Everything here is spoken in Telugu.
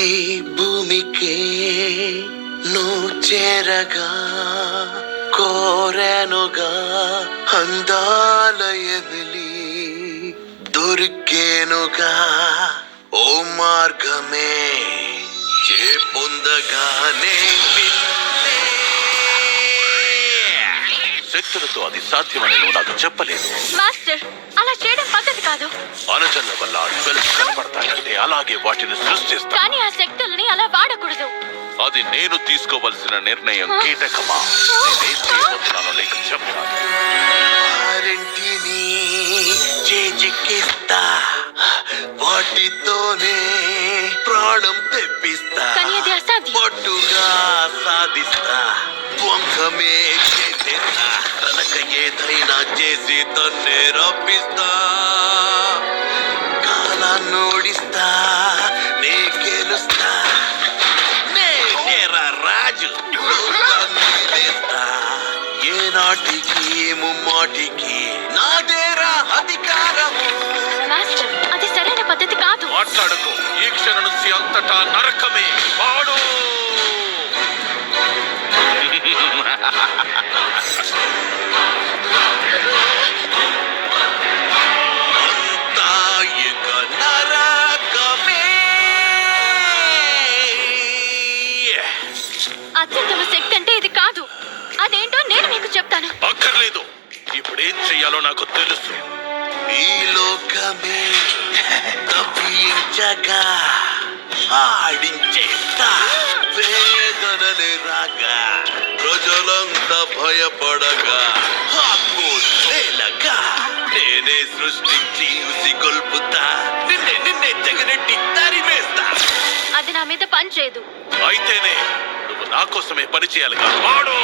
ఈ భూమికే నువ్వు చేరగా కోరెనుగా అందాల ఎదిలి దొరికేనుగా ఓ మార్గమే ఏ పొందగానే శక్తులతో అది సాధ్యమని నువ్వు నాకు చెప్పలేదు. మాస్టర్, అలా చేయడం పద్ధతి కాదు. అనుచరుల వల్ల స్పెల్స్ కనబడతాయంటే అలాగే వాటిని సృష్టిస్తా. కానీ ఆ శక్తుల్ని అలా వాడకూడదు. అది నేను తీసుకోవలసిన నిర్ణయం. కీటకమా, నేనేం చేయబోతున్నానో లేక చెప్తాను. వారింటిని చేజిక్కిస్తా, వాటితోనే ప్రాణం తెప్పిస్తా. కానీ అది అసాధ్యం. పట్టుగా సాధిస్తా, ధ్వంసమే చేసేస్తా. తనక ఏదైనా చేసి తన్నే రప్పిస్తా. కాలాన్ని ఓడిస్తా, నే గెలుస్తా. నేనేరా రాజు, లోకాన్నిలేస్తా. ఏనాటికి ముమ్మాటికి నాదేరా అధికారము. మాస్టర్, అది సరైన పద్ధతి కాదు. మాట్లాడకు. ఈ క్షణం నుంచి అంతటా నరకమే. వాడు అంతా ఇక నరకమే. అత్యుత్తమ శక్తి అంటే ఇది కాదు. అదేంటో నేను మీకు చెప్తాను. అక్కర్లేదు. ఇప్పుడేం చెయ్యాలో నాకు తెలుసు. ఈ లోకమే తప్పించగా ఆడించేస్తా. వేదనలే రాగా ప్రజలంతా భయపడగా ఆత్మోత్రేలగా నేనే సృష్టించి ఉసిగొల్పుతా. నిన్నే జగనెట్టి తరిమేస్తా. అది నా మీద పని చేయదు. అయితేనే నువ్వు నా కోసమే పని చేయాలిగా. వాడు